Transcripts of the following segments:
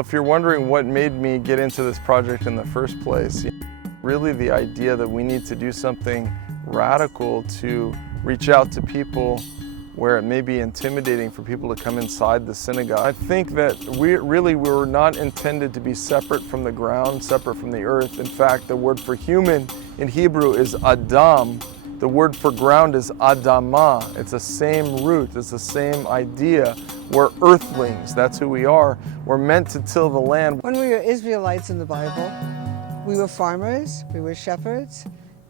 If you're wondering what made me get into this project in the first place, really the idea that we need to do something radical to reach out to people where it may be intimidating for people to come inside the synagogue. I think that we were not intended to be separate from the ground, separate from the earth. In fact, the word for human in Hebrew is Adam. The word for ground is Adamah. It's the same root, it's the same idea. We're earthlings, that's who we are. We're meant to till the land. When we were Israelites in the Bible, we were farmers, we were shepherds,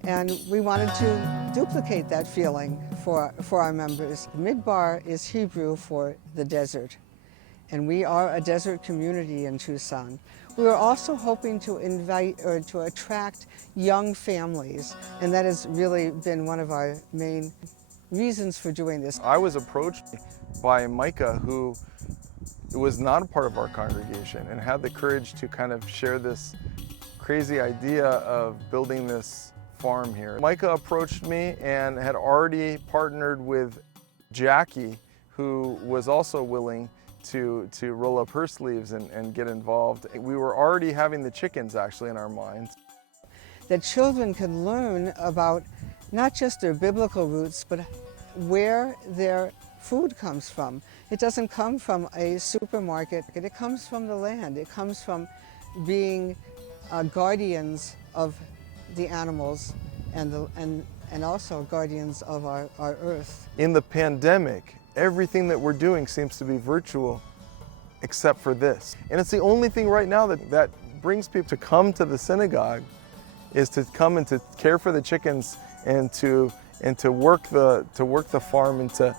and we wanted to duplicate that feeling for our members. Midbar is Hebrew for the desert, and we are a desert community in Tucson. We were also hoping to invite or to attract young families, and that has really been one of our main reasons for doing this. I was approached by Micah, who was not a part of our congregation and had the courage to kind of share this crazy idea of building this farm here. Micah approached me and had already partnered with Jackie, who was also willing to roll up her sleeves and get involved. We were already having the chickens actually in our minds. That children can learn about not just their biblical roots, but where their food comes from. It doesn't come from a supermarket, it comes from the land. It comes from being guardians of the animals and also guardians of our earth. In the pandemic, everything that we're doing seems to be virtual except for this. And it's the only thing right now that brings people to come to the synagogue is to come and to care for the chickens and to work the farm and to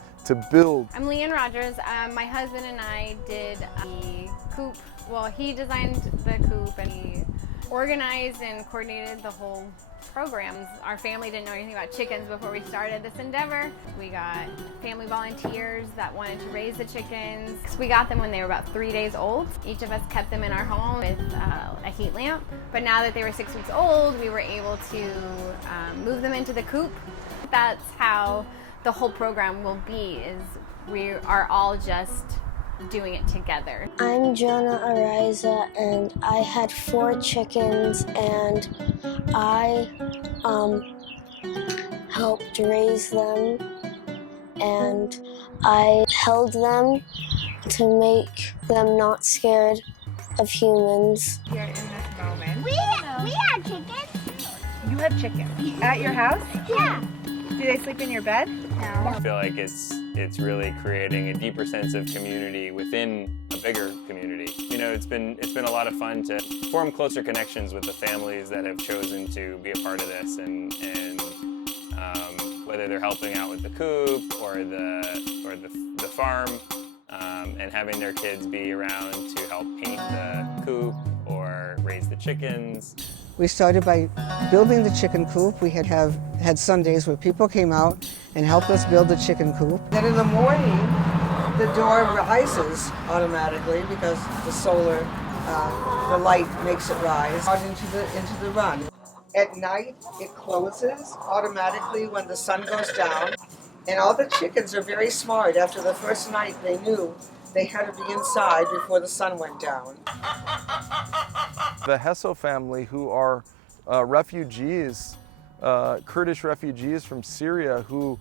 build. I'm Leanne Rogers. My husband and I did the coop. Well, he designed the coop and he organized and coordinated the whole programs. Our family didn't know anything about chickens before we started this endeavor. We got family volunteers that wanted to raise the chickens. We got them when they were about 3 days old. Each of us kept them in our home with a heat lamp. But now that they were 6 weeks old, we were able to move them into the coop. That's how the whole program will be, is we are all just doing it together. I'm Jonah Ariza, and I had 4 chickens, and I helped raise them, and I held them to make them not scared of humans. Here in this moment. We have chickens. You have chickens at your house? Yeah. Do they sleep in your bed? No. I feel like it's really creating a deeper sense of community within a bigger community. You know, it's been a lot of fun to form closer connections with the families that have chosen to be a part of this, and whether they're helping out with the coop or the farm, and having their kids be around to help paint the coop or raise the chickens. We started by building the chicken coop. We had Sundays where people came out and helped us build the chicken coop. Then in the morning, the door rises automatically because the solar, the light makes it rise out into the run. At night, it closes automatically when the sun goes down. And all the chickens are very smart. After the first night, they knew they had to be inside before the sun went down. The Hesso family, who are refugees, Kurdish refugees from Syria, who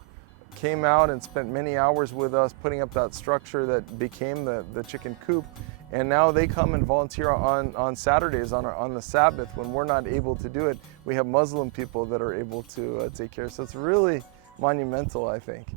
came out and spent many hours with us putting up that structure that became the chicken coop. And now they come and volunteer on Saturdays, on the Sabbath, when we're not able to do it. We have Muslim people that are able to take care. So it's really monumental, I think.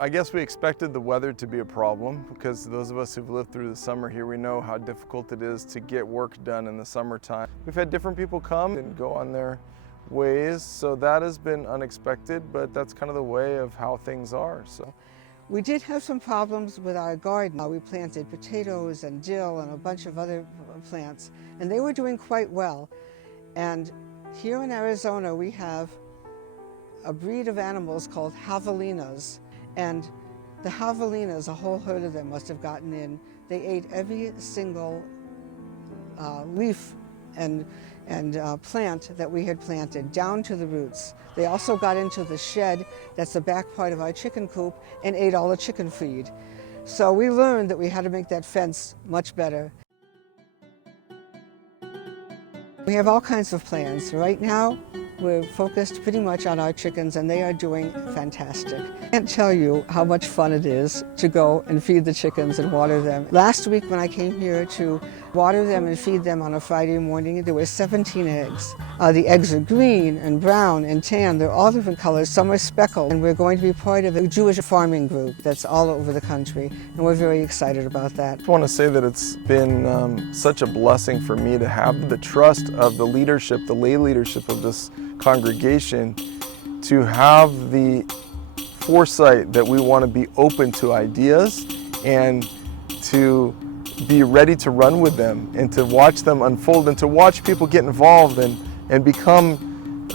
I guess we expected the weather to be a problem, because those of us who've lived through the summer here, we know how difficult it is to get work done in the summertime. We've had different people come and go on their ways, so that has been unexpected, but that's kind of the way of how things are. So we did have some problems with our garden. We planted potatoes and dill and a bunch of other plants, and they were doing quite well. And here in Arizona, we have a breed of animals called javelinas. And the javelinas, a whole herd of them must have gotten in. They ate every single leaf and plant that we had planted, down to the roots. They also got into the shed, that's the back part of our chicken coop, and ate all the chicken feed. So we learned that we had to make that fence much better. We have all kinds of plans. Right now, we're focused pretty much on our chickens, and they are doing fantastic. I can't tell you how much fun it is to go and feed the chickens and water them. Last week when I came here to water them and feed them on a Friday morning, there were 17 eggs. The eggs are green and brown and tan. They're all different colors. Some are speckled. And we're going to be part of a Jewish farming group that's all over the country, and we're very excited about that. I just want to say that it's been such a blessing for me to have the trust of the leadership, the lay leadership of this congregation, to have the foresight that we want to be open to ideas and to be ready to run with them and to watch them unfold and to watch people get involved and become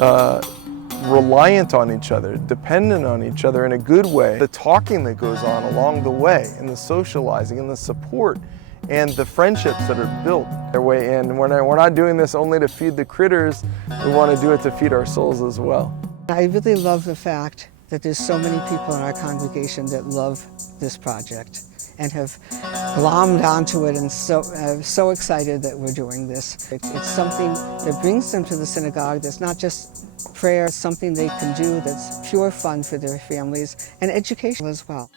reliant on each other, dependent on each other in a good way. The talking that goes on along the way and the socializing and the support and the friendships that are built their way in. We're not doing this only to feed the critters, we want to do it to feed our souls as well. I really love the fact that there's so many people in our congregation that love this project and have glommed onto it and so excited that we're doing this. It's something that brings them to the synagogue that's not just prayer, it's something they can do that's pure fun for their families and educational as well.